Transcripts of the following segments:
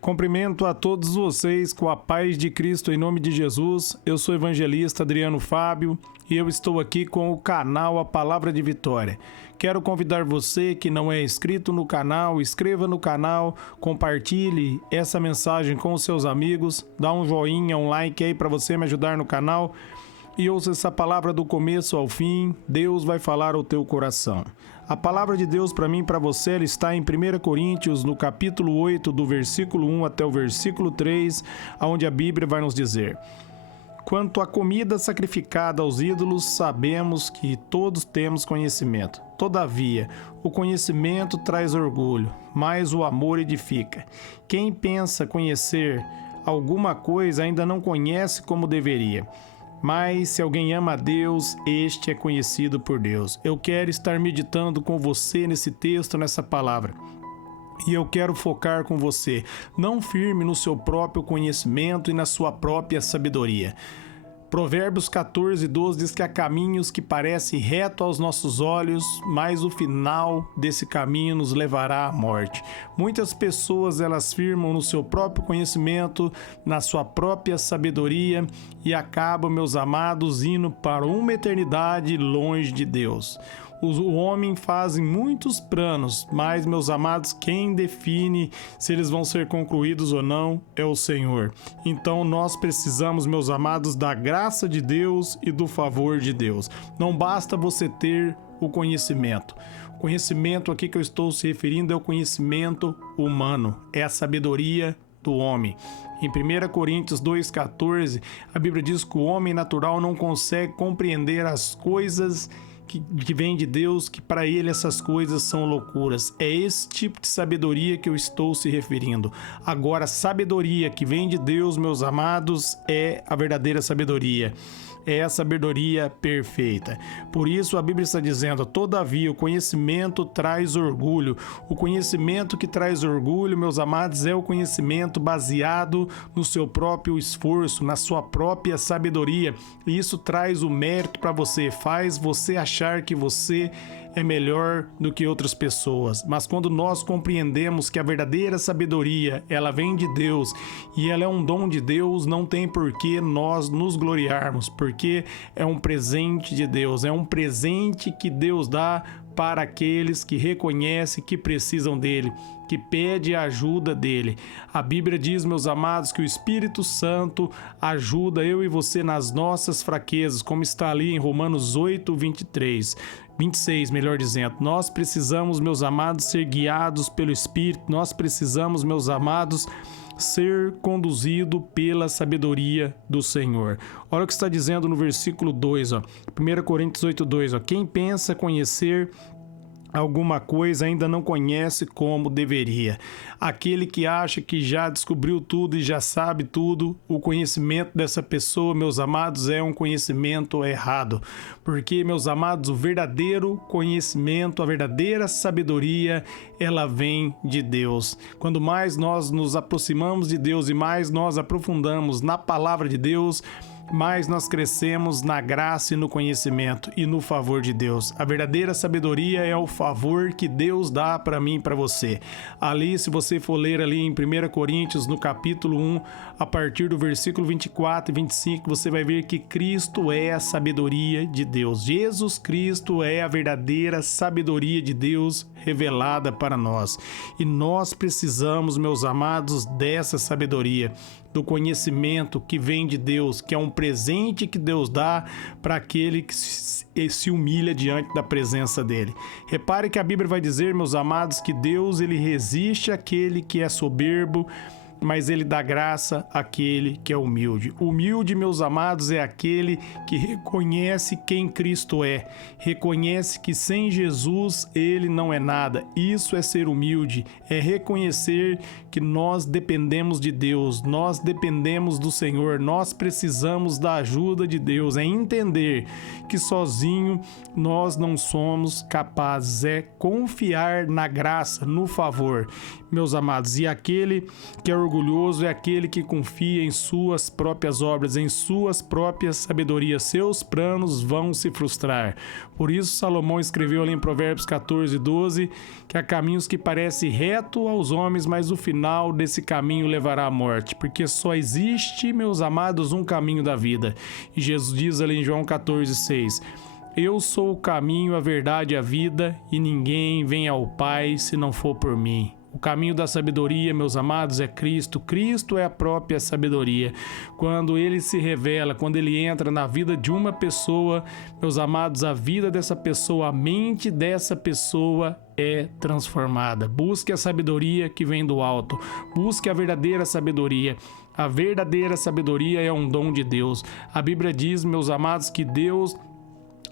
Cumprimento a todos vocês com a paz de Cristo em nome de Jesus. Eu sou o evangelista Adriano Fábio e eu estou aqui com o canal A Palavra de Vitória. Quero convidar você que não é inscrito no canal, inscreva no canal, compartilhe essa mensagem com os seus amigos, dá um joinha, um like aí para você me ajudar no canal. E ouça essa palavra do começo ao fim, Deus vai falar ao teu coração. A palavra de Deus para mim e para você ela está em 1 Coríntios, no capítulo 8, do versículo 1 até o versículo 3, onde a Bíblia vai nos dizer: Quanto à comida sacrificada aos ídolos, sabemos que todos temos conhecimento. Todavia, o conhecimento traz orgulho, mas o amor edifica. Quem pensa conhecer alguma coisa ainda não conhece como deveria. Mas se alguém ama a Deus, este é conhecido por Deus. Eu quero estar meditando com você nesse texto, nessa palavra. E eu quero focar com você, não firme no seu próprio conhecimento e na sua própria sabedoria. Provérbios 14:12 diz que há caminhos que parecem reto aos nossos olhos, mas o final desse caminho nos levará à morte. Muitas pessoas elas firmam no seu próprio conhecimento, na sua própria sabedoria e acabam, meus amados, indo para uma eternidade longe de Deus. O homem faz muitos planos, mas, meus amados, quem define se eles vão ser concluídos ou não é o Senhor. Então, nós precisamos, meus amados, da graça de Deus e do favor de Deus. Não basta você ter o conhecimento. O conhecimento aqui que eu estou se referindo é o conhecimento humano, é a sabedoria do homem. Em 1 Coríntios 2,14, a Bíblia diz que o homem natural não consegue compreender as coisas que vem de Deus, que para ele essas coisas são loucuras. É esse tipo de sabedoria que eu estou se referindo. Agora, a sabedoria que vem de Deus, meus amados, é a verdadeira sabedoria. É a sabedoria perfeita. Por isso a Bíblia está dizendo: todavia o conhecimento traz orgulho. O conhecimento que traz orgulho, meus amados, é o conhecimento baseado no seu próprio esforço, na sua própria sabedoria. E isso traz o mérito para você, faz você achar que você é melhor do que outras pessoas. Mas quando nós compreendemos que a verdadeira sabedoria, ela vem de Deus e ela é um dom de Deus, não tem por que nós nos gloriarmos, porque é um presente de Deus, é um presente que Deus dá para aqueles que reconhecem que precisam dele, que pede a ajuda dele. A Bíblia diz, meus amados, que o Espírito Santo ajuda eu e você nas nossas fraquezas, como está ali em Romanos 8:26, melhor dizendo. Nós precisamos, meus amados, ser guiados pelo Espírito, nós precisamos, meus amados, ser conduzido pela sabedoria do Senhor. Olha o que está dizendo no versículo 2, 1 Coríntios 8:2, quem pensa conhecer alguma coisa ainda não conhece como deveria. Aquele que acha que já descobriu tudo e já sabe tudo, o conhecimento dessa pessoa, meus amados, é um conhecimento errado. Porque, meus amados, o verdadeiro conhecimento, a verdadeira sabedoria, ela vem de Deus. Quando mais nós nos aproximamos de Deus e mais nós aprofundamos na palavra de Deus, mais nós crescemos na graça e no conhecimento e no favor de Deus. A verdadeira sabedoria é o favor que Deus dá para mim e para você. Ali, se você for ler ali em 1 Coríntios, no capítulo 1, a partir do versículo 24 e 25, você vai ver que Cristo é a sabedoria de Deus. Jesus Cristo é a verdadeira sabedoria de Deus revelada para nós. E nós precisamos, meus amados, dessa sabedoria, do conhecimento que vem de Deus, que é um presente que Deus dá para aquele que se humilha diante da presença dele. Repare que a Bíblia vai dizer, meus amados, que Deus ele resiste àquele que é soberbo, mas ele dá graça àquele que é humilde. Humilde, meus amados, é aquele que reconhece quem Cristo é, reconhece que sem Jesus ele não é nada. Isso é ser humilde, é reconhecer que nós dependemos de Deus, nós dependemos do Senhor, nós precisamos da ajuda de Deus, é entender que sozinho nós não somos capazes, é confiar na graça, no favor. meus amados, e aquele que é orgulhoso é aquele que confia em suas próprias obras, em suas próprias sabedorias. Seus planos vão se frustrar. Por isso Salomão escreveu ali em Provérbios 14:12 que há caminhos que parecem reto aos homens, mas o final desse caminho levará à morte, porque só existe, meus amados, um caminho da vida. E Jesus diz ali em João 14:6: eu sou o caminho, a verdade e a vida, e ninguém vem ao Pai se não for por mim. O caminho da sabedoria, meus amados, é Cristo. Cristo é a própria sabedoria. Quando Ele se revela, quando Ele entra na vida de uma pessoa, meus amados, a vida dessa pessoa, a mente dessa pessoa é transformada. Busque a sabedoria que vem do alto. Busque a verdadeira sabedoria. A verdadeira sabedoria é um dom de Deus. A Bíblia diz, meus amados, que Deus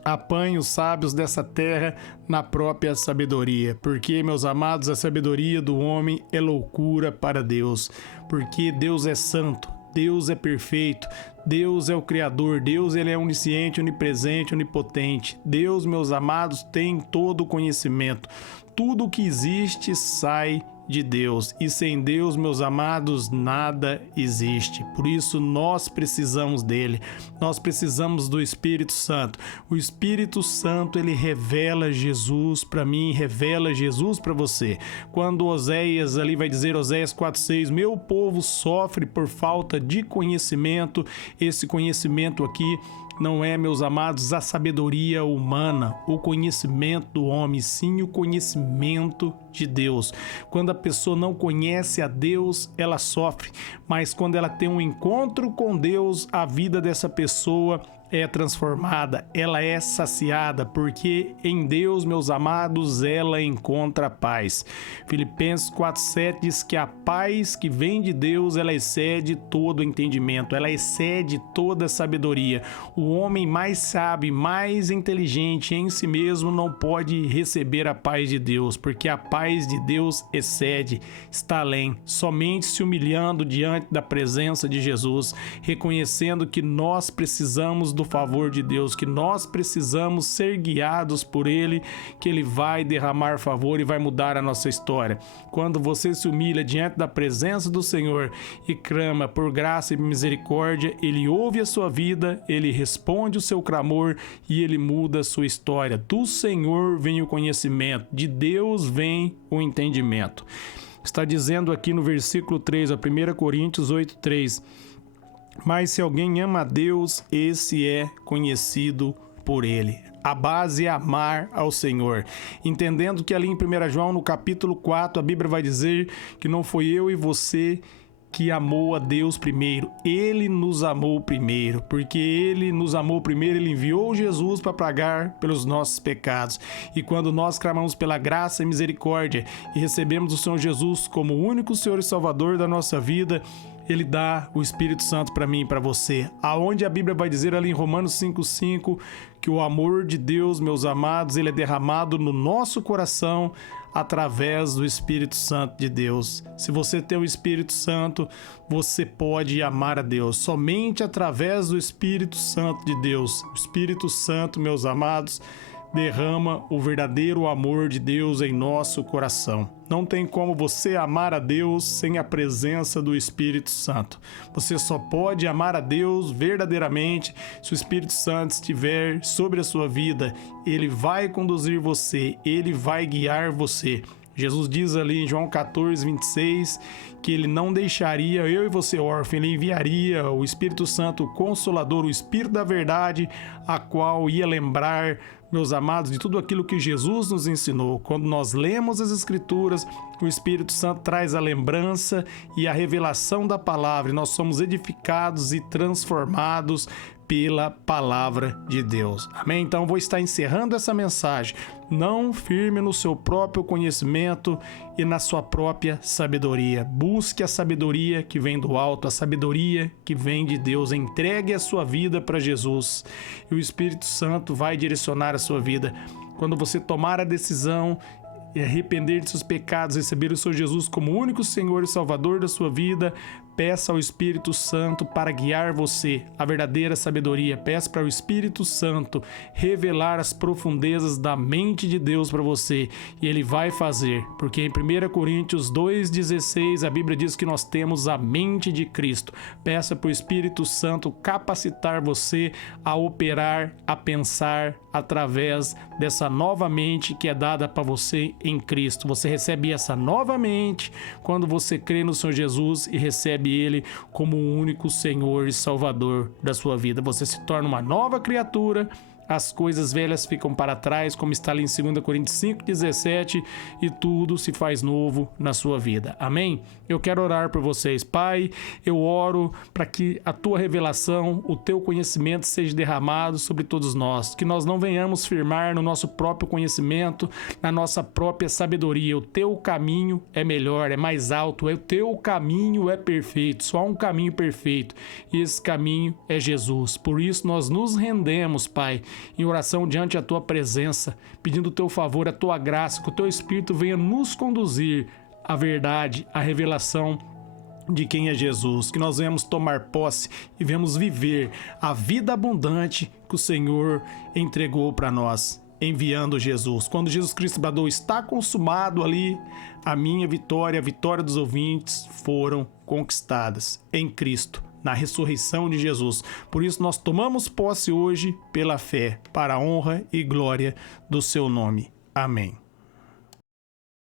apanhe os sábios dessa terra na própria sabedoria, porque, meus amados, a sabedoria do homem é loucura para Deus, porque Deus é santo, Deus é perfeito, Deus é o Criador, Deus ele é onisciente, onipresente, onipotente. Deus, meus amados, tem todo o conhecimento. Tudo o que existe sai de Deus, e sem Deus, meus amados, nada existe. Por isso nós precisamos dele, nós precisamos do Espírito Santo. O Espírito Santo, ele revela Jesus para mim, revela Jesus para você. Quando Oséias ali vai dizer, Oséias 4:6, meu povo sofre por falta de conhecimento. Esse conhecimento aqui não é, meus amados, a sabedoria humana, o conhecimento do homem, sim o conhecimento de Deus. Quando a pessoa não conhece a Deus, ela sofre, mas quando ela tem um encontro com Deus, a vida dessa pessoa é transformada, ela é saciada, porque em Deus, meus amados, ela encontra paz. Filipenses 4:7 diz que a paz que vem de Deus, ela excede todo entendimento, ela excede toda sabedoria. O homem mais sábio, mais inteligente em si mesmo não pode receber a paz de Deus, porque a paz de Deus excede, está além, somente se humilhando diante da presença de Jesus, reconhecendo que nós precisamos do favor de Deus, que nós precisamos ser guiados por Ele, que Ele vai derramar favor e vai mudar a nossa história. Quando você se humilha diante da presença do Senhor e clama por graça e misericórdia, Ele ouve a sua vida, Ele responde o seu clamor e Ele muda a sua história. Do Senhor vem o conhecimento, de Deus vem o entendimento. Está dizendo aqui no versículo 3, a 1 Coríntios 8:3, mas se alguém ama a Deus, esse é conhecido por Ele. A base é amar ao Senhor. Entendendo que ali em 1 João, no capítulo 4, a Bíblia vai dizer que não foi eu e você que amou a Deus primeiro. Ele nos amou primeiro. Porque Ele nos amou primeiro, Ele enviou Jesus para pagar pelos nossos pecados. E quando nós clamamos pela graça e misericórdia e recebemos o Senhor Jesus como o único Senhor e Salvador da nossa vida, Ele dá o Espírito Santo para mim e para você. Aonde a Bíblia vai dizer ali em Romanos 5:5 que o amor de Deus, meus amados, ele é derramado no nosso coração através do Espírito Santo de Deus. Se você tem o Espírito Santo, você pode amar a Deus somente através do Espírito Santo de Deus. O Espírito Santo, meus amados, derrama o verdadeiro amor de Deus em nosso coração. Não tem como você amar a Deus sem a presença do Espírito Santo. Você só pode amar a Deus verdadeiramente se o Espírito Santo estiver sobre a sua vida. Ele vai conduzir você, ele vai guiar você. Jesus diz ali em João 14:26 que ele não deixaria eu e você órfãos, ele enviaria o Espírito Santo, o Consolador, o Espírito da verdade, a qual ia lembrar, meus amados, de tudo aquilo que Jesus nos ensinou. Quando nós lemos as Escrituras, o Espírito Santo traz a lembrança e a revelação da palavra, e nós somos edificados e transformados pela palavra de Deus. Amém? Então vou estar encerrando essa mensagem. Não firme no seu próprio conhecimento e na sua própria sabedoria. Busque a sabedoria que vem do alto, a sabedoria que vem de Deus. Entregue a sua vida para Jesus e o Espírito Santo vai direcionar a sua vida. Quando você tomar a decisão e arrepender de seus pecados, receber o Senhor Jesus como único Senhor e Salvador da sua vida, Peça ao Espírito Santo para guiar você, a verdadeira sabedoria. Peça para o Espírito Santo revelar as profundezas da mente de Deus para você. E Ele vai fazer, porque em 1 Coríntios 2,16 a Bíblia diz que nós temos a mente de Cristo. Peça para o Espírito Santo capacitar você a operar, a pensar através dessa nova mente que é dada para você em Cristo. Você recebe essa nova mente quando você crê no Senhor Jesus e recebe Ele como o único Senhor e Salvador da sua vida. Você se torna uma nova criatura. As coisas velhas ficam para trás, como está ali em 2 Coríntios 5,17, e tudo se faz novo na sua vida. Amém? Eu quero orar por vocês. Pai, eu oro para que a tua revelação, o teu conhecimento seja derramado sobre todos nós, que nós não venhamos firmar no nosso próprio conhecimento, na nossa própria sabedoria. O teu caminho é melhor, é mais alto, o teu caminho é perfeito, só há um caminho perfeito, e esse caminho é Jesus. Por isso nós nos rendemos, Pai, em oração diante da tua presença, pedindo o teu favor, a tua graça, que o teu Espírito venha nos conduzir à verdade, à revelação de quem é Jesus, que nós venhamos tomar posse e venhamos viver a vida abundante que o Senhor entregou para nós, enviando Jesus. Quando Jesus Cristo bradou, está consumado, ali, a minha vitória, a vitória dos ouvintes foram conquistadas em Cristo, na ressurreição de Jesus. Por isso nós tomamos posse hoje pela fé, para a honra e glória do seu nome. Amém.